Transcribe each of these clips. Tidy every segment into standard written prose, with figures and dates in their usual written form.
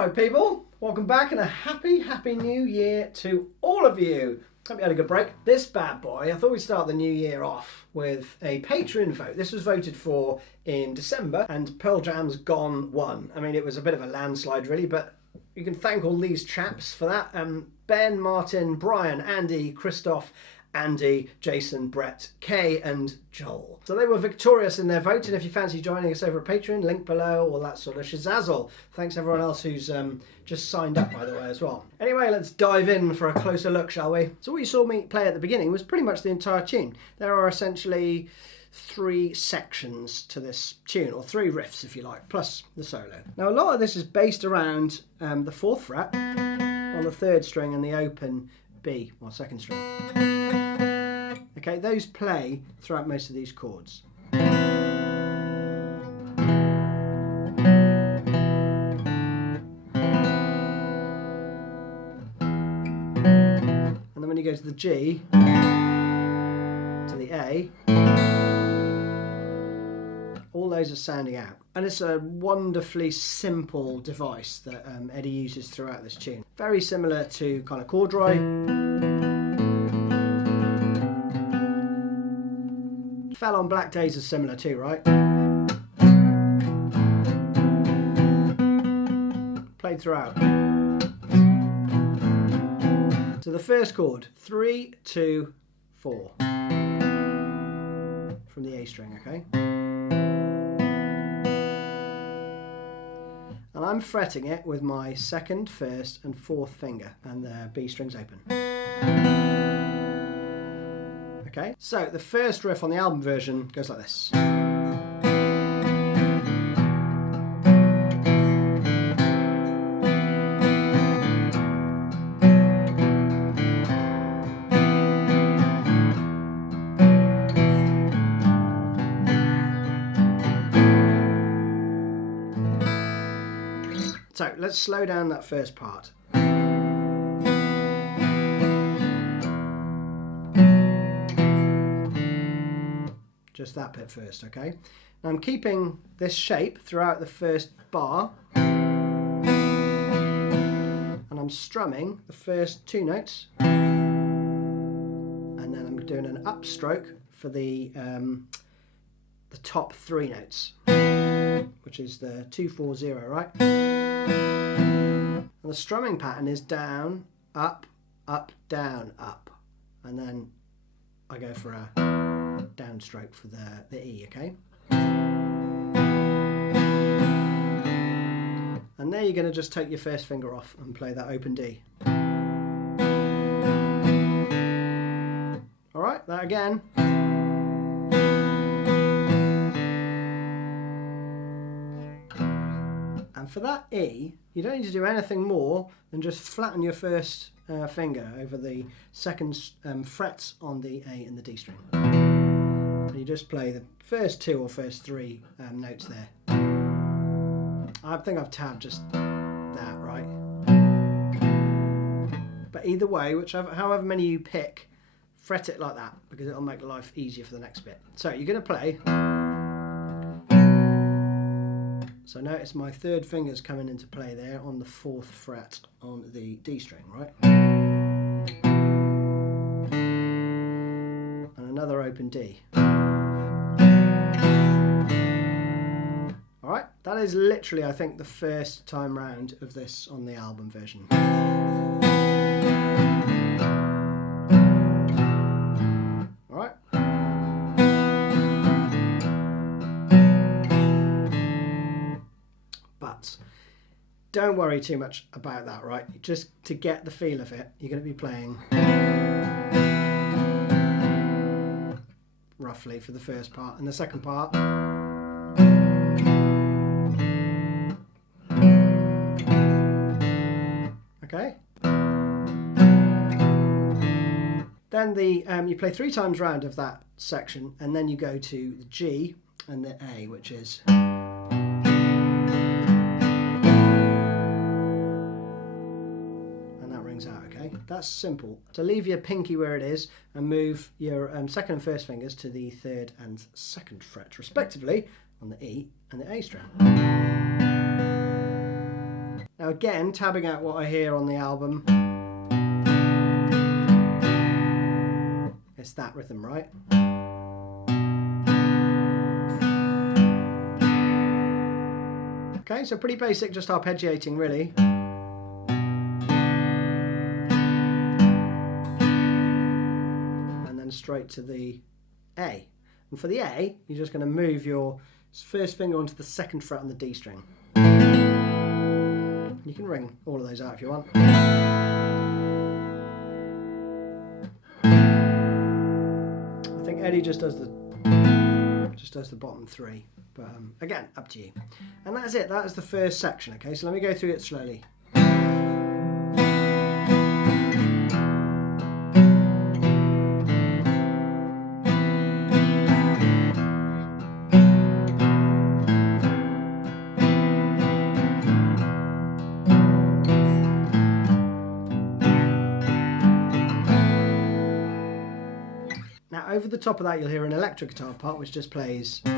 Alright people, welcome back and a happy new year to all of you. Hope you had a good break. This bad boy, I thought we'd start the new year off with a Patreon vote. This was voted for in December and Pearl Jam's Gone won. I mean, it was a bit of a landslide really, but you can thank all these chaps for that. Ben, Martin, Brian, Andy, Christophe, Andy, Jason, Brett, Kay and Joel. So they were victorious in their vote, and if you fancy joining us over at Patreon, link below, all that sort of shazazzle. Thanks everyone else who's just signed up, by the way, as well. Anyway, let's dive in for a closer look, shall we? So what you saw me play at the beginning was pretty much the entire tune. There are essentially 3 sections to this tune, or 3 riffs if you like, plus the solo. Now a lot of this is based around the 4th fret on the 3rd string and the open B, or 2nd string. Okay, those play throughout most of these chords. And then when you go to the G, to the A, all those are sounding out. And it's a wonderfully simple device that Eddie uses throughout this tune. Very similar to kind of corduroy. Fell on Black Days is similar too, right? Played throughout. So the first chord, 3, 2, 4. From the A string, okay? And I'm fretting it with my 2nd, 1st and 4th finger, and the B string's open. Okay, so the first riff on the album version goes like this. So let's slow down that first part. Just that bit first, okay? Now I'm keeping this shape throughout the first bar, and I'm strumming the first 2 notes, and then I'm doing an upstroke for the top 3 notes, which is the 2, 4, 0, right? And the strumming pattern is down, up, up, down, up, and then I go for a downstroke for the E, okay? And there you're going to just take your first finger off and play that open D. Alright, that again. And for that E, you don't need to do anything more than just flatten your first finger over the 2nd frets on the A and the D string. And you just play the first 2 or first 3 notes there. I think I've tabbed just that, right? But either way, however many you pick, fret it like that, because it'll make life easier for the next bit. So you're going to play. So notice my 3rd finger's coming into play there on the 4th fret on the D string, right? And another open D. Alright, that is literally, I think, the first time round of this on the album version. Alright. But don't worry too much about that, right? Just to get the feel of it, you're going to be playing roughly for the first part, and the second part okay. Then you play 3 times round of that section, and then you go to the G and the A, which is, and that rings out, okay? That's simple. So leave your pinky where it is and move your 2nd and 1st fingers to the 3rd and 2nd fret respectively on the E and the A string. Now again, tabbing out what I hear on the album. It's that rhythm, right? Okay, so pretty basic, just arpeggiating really. And then straight to the A. And for the A, you're just going to move your first finger onto the second fret on the D string. You can ring all of those out if you want. I think Eddie just does the bottom three, but again, up to you. And that's it. That is the first section. Okay, so let me go through it slowly. Over the top of that, you'll hear an electric guitar part which just plays. 3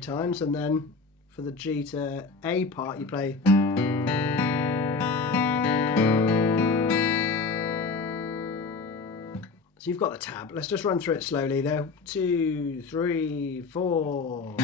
times, and then for the G to A part, you play. So you've got the tab. Let's just run through it slowly though. 2, 3, 4.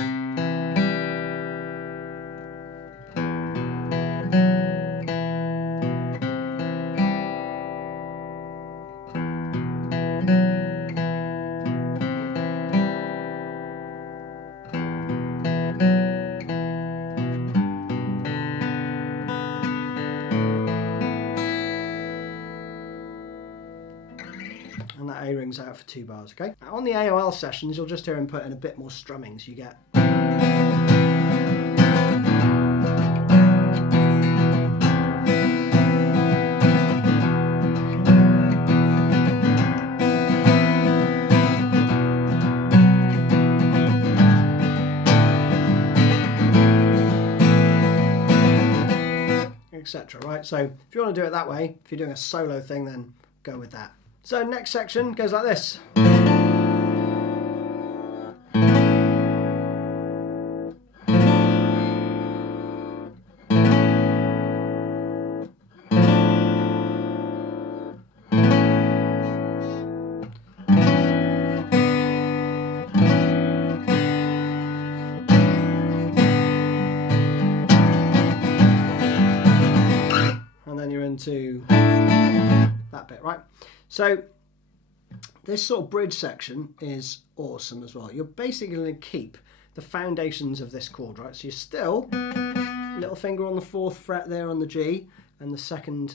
And that A rings out for 2 bars, okay? Now on the AOL sessions, you'll just hear him put in a bit more strumming, so you get. Etc. Right? So if you want to do it that way, if you're doing a solo thing, then go with that. So next section goes like this. And then you're into that bit, right? So this sort of bridge section is awesome as well. You're basically going to keep the foundations of this chord, right? So you're still little finger on the 4th fret there on the G, and the 2nd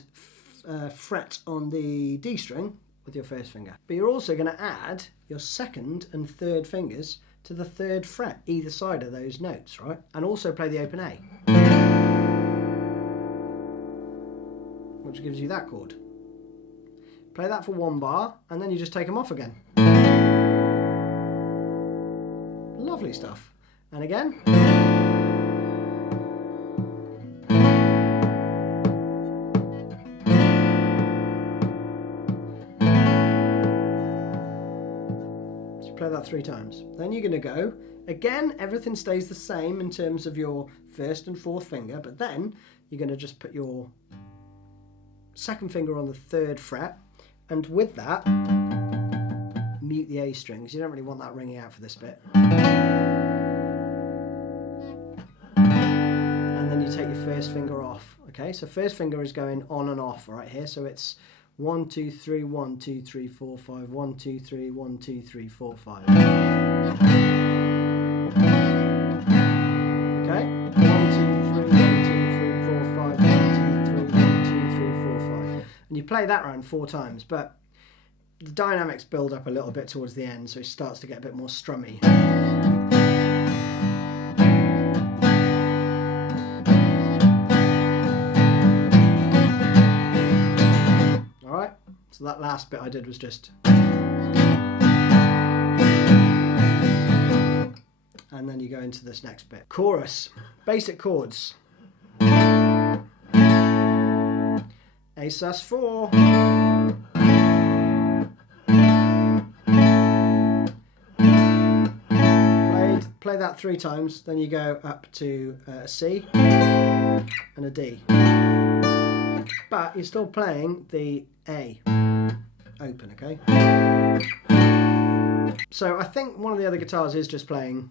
fret on the D string with your 1st finger. But you're also going to add your 2nd and 3rd fingers to the 3rd fret either side of those notes, right? And also play the open A, which gives you that chord. Play that for 1 bar, and then you just take them off again. Lovely stuff. And again. So play that 3 times. Then you're going to go, again, everything stays the same in terms of your 1st and 4th finger, but then you're going to just put your 2nd finger on the 3rd fret, and with that, mute the A strings. You don't really want that ringing out for this bit. And then you take your 1st finger off. Okay, so 1st finger is going on and off right here. So it's 1, 2, 3, 1, 2, 3, 4, 5, 1, 2, 3, 1, 2, 3, 4, 5. Okay? 1, 2, 3, 1, 2, 3, 4, 5, 1, 2, 3, 1, 2, 3, 4, 5. And you play that round 4 times, but the dynamics build up a little bit towards the end, so it starts to get a bit more strummy. Alright, so that last bit I did was just. And then you go into this next bit. Chorus. Basic chords. A sus4. play that 3 times, then you go up to a C and a D. But you're still playing the A open, okay? So I think one of the other guitars is just playing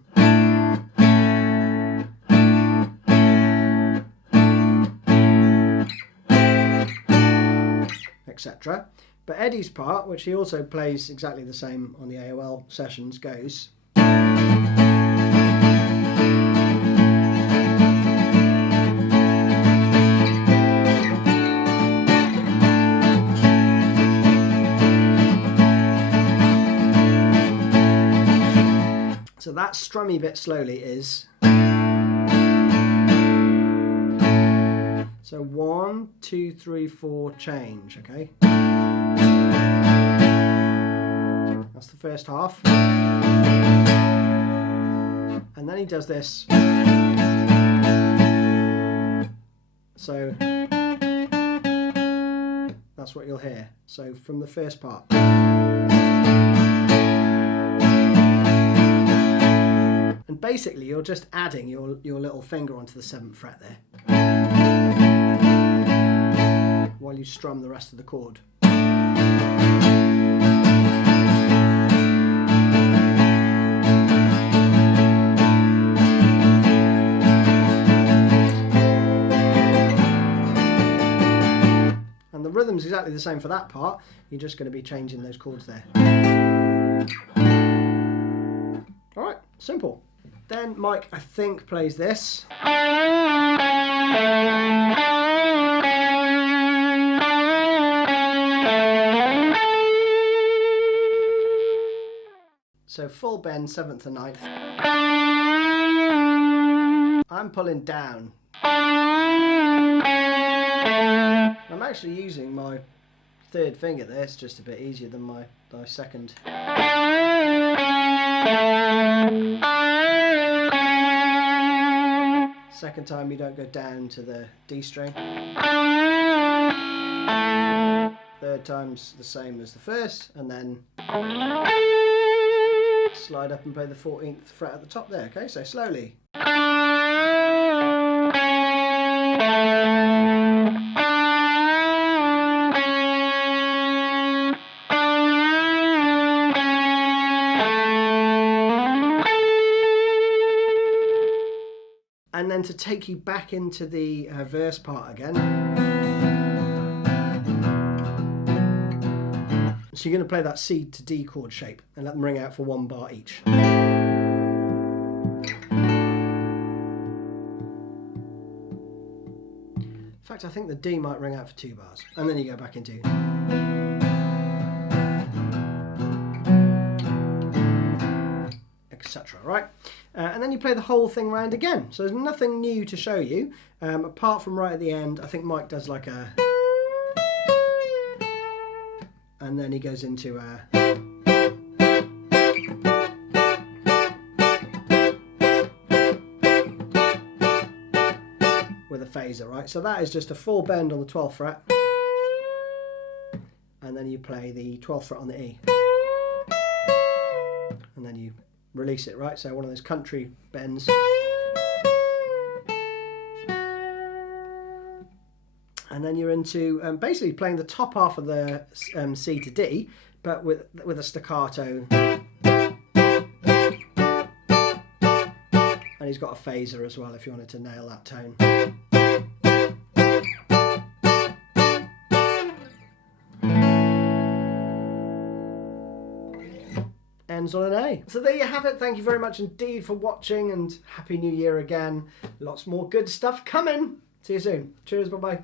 etc. But Eddie's part, which he also plays exactly the same on the AOL sessions, goes. So that strummy bit slowly is. So 1, 2, 3, 4, change, okay? That's the first half. And then he does this. So that's what you'll hear. So from the first part. And basically you're just adding your little finger onto the 7th fret there, while you strum the rest of the chord. And the rhythm's exactly the same for that part, you're just going to be changing those chords there. Alright, simple. Then Mike, I think, plays this. So full bend, 7th and 9th. I'm pulling down. I'm actually using my 3rd finger there. It's just a bit easier than my 2nd. Second time you don't go down to the D string. 3rd time's the same as the first, and then slide up and play the 14th fret at the top there, okay? So slowly. And then to take you back into the verse part again. So you're going to play that C to D chord shape and let them ring out for 1 bar each. In fact, I think the D might ring out for 2 bars. And then you go back into... etc. Right? And then you play the whole thing round again. So there's nothing new to show you, apart from right at the end. I think Mike does like a... And then he goes into a... with a phaser, right? So that is just a full bend on the 12th fret. And then you play the 12th fret on the E. And then you release it, right? So one of those country bends. And then you're into basically playing the top half of the C to D, but with a staccato. And he's got a phaser as well if you wanted to nail that tone. Ends on an A. So there you have it. Thank you very much indeed for watching, and Happy New Year again. Lots more good stuff coming. See you soon. Cheers, bye-bye.